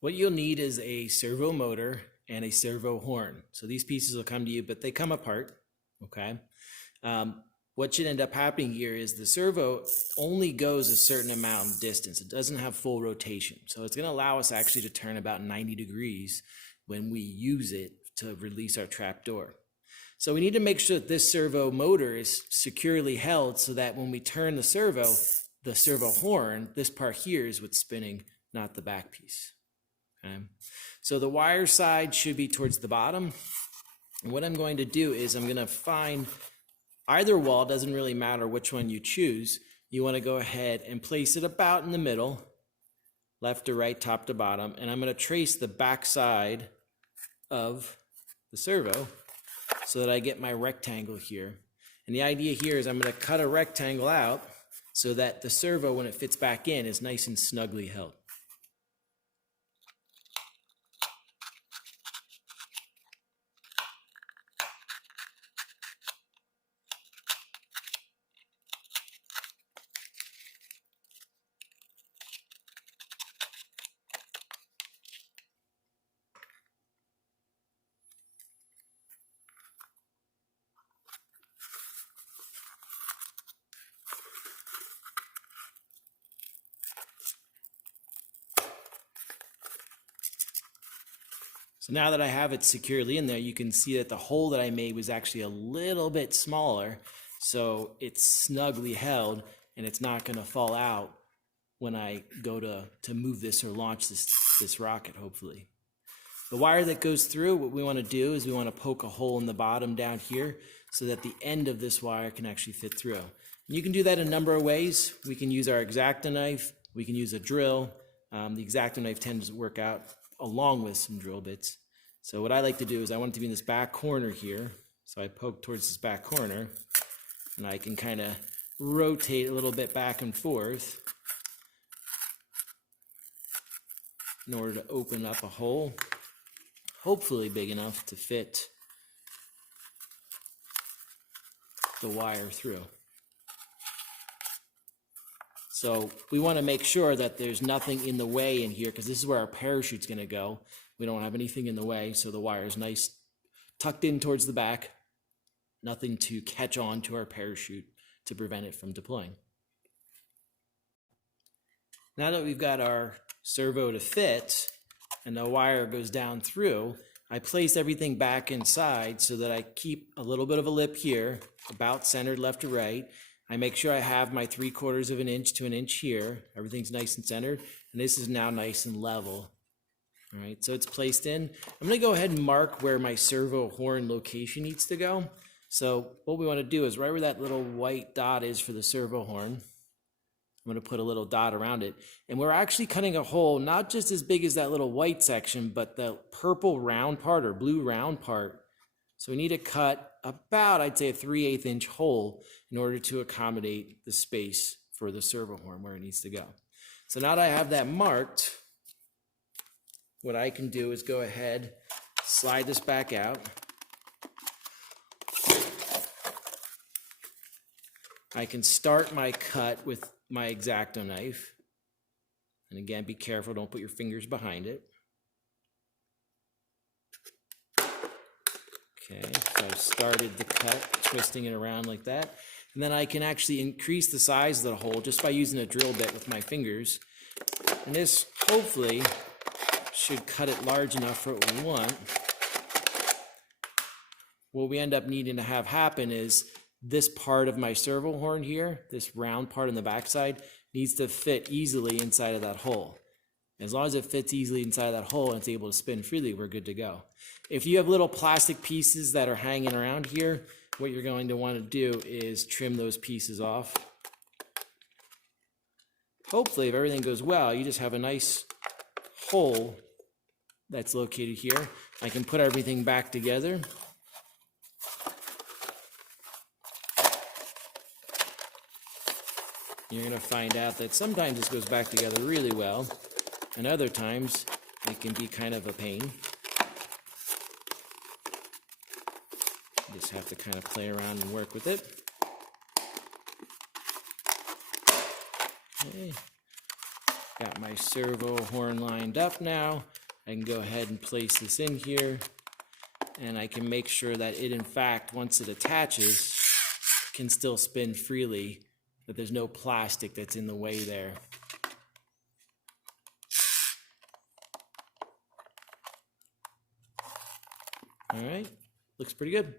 What you'll need is a servo motor and a servo horn. So these pieces will come to you, but they come apart, okay? What should end up happening here is the servo only goes a certain amount of distance. It doesn't have full rotation. So it's gonna allow us actually to turn about 90 degrees when we use it to release our trap door. So we need to make sure that this servo motor is securely held so that when we turn the servo horn, this part here is what's spinning, not the back piece. Okay. So the wire side should be towards the bottom. And what I'm going to do is I'm going to find either wall, doesn't really matter which one you choose. You want to go ahead and place it about in the middle, left to right, top to bottom. And I'm going to trace the back side of the servo so that I get my rectangle here. And the idea here is I'm going to cut a rectangle out so that the servo, when it fits back in, is nice and snugly held. So now that I have it securely in there, you can see that the hole that I made was actually a little bit smaller. So it's snugly held and it's not going to fall out when I go to move this or launch this rocket, hopefully. The wire that goes through, what we want to do is we want to poke a hole in the bottom down here so that the end of this wire can actually fit through. And you can do that a number of ways. We can use our X-Acto knife. We can use a drill. The X-Acto knife tends to work out along with some drill bits. So what I like to do is I want it to be in this back corner here. So I poke towards this back corner and I can kind of rotate a little bit back and forth in order to open up a hole, hopefully big enough to fit the wire through. So we want to make sure that there's nothing in the way in here because this is where our parachute's going to go. We don't have anything in the way, so the wire is nice, tucked in towards the back, nothing to catch on to our parachute to prevent it from deploying. Now that we've got our servo to fit and the wire goes down through, I place everything back inside so that I keep a little bit of a lip here, about centered left to right. I make sure I have my 3/4 of an inch to an inch here. Everything's nice and centered, and this is now nice and level. All right, so it's placed in. I'm going to go ahead and mark where my servo horn location needs to go. So what we want to do is right where that little white dot is for the servo horn, I'm going to put a little dot around it. And we're actually cutting a hole not just as big as that little white section, but the purple round part or blue round part. So we need to cut about, I'd say, a 3/8 inch hole in order to accommodate the space for the servo horn where it needs to go. So now that I have that marked, what I can do is go ahead, slide this back out. I can start my cut with my X-Acto knife. And again, be careful, don't put your fingers behind it. Okay, so I've started the cut, twisting it around like that. And then I can actually increase the size of the hole just by using a drill bit with my fingers. And this hopefully should cut it large enough for what we want. What we end up needing to have happen is this part of my servo horn here, this round part on the backside, needs to fit easily inside of that hole. As long as it fits easily inside of that hole and it's able to spin freely, we're good to go. If you have little plastic pieces that are hanging around here, what you're going to want to do is trim those pieces off. Hopefully, if everything goes well, you just have a nice hole that's located here. I can put everything back together. You're going to find out that sometimes this goes back together really well, and other times it can be kind of a pain. You just have to kind of play around and work with it. Okay. Got my servo horn lined up now. I can go ahead and place this in here, and I can make sure that it, in fact, once it attaches, can still spin freely, but there's no plastic that's in the way there. All right, looks pretty good.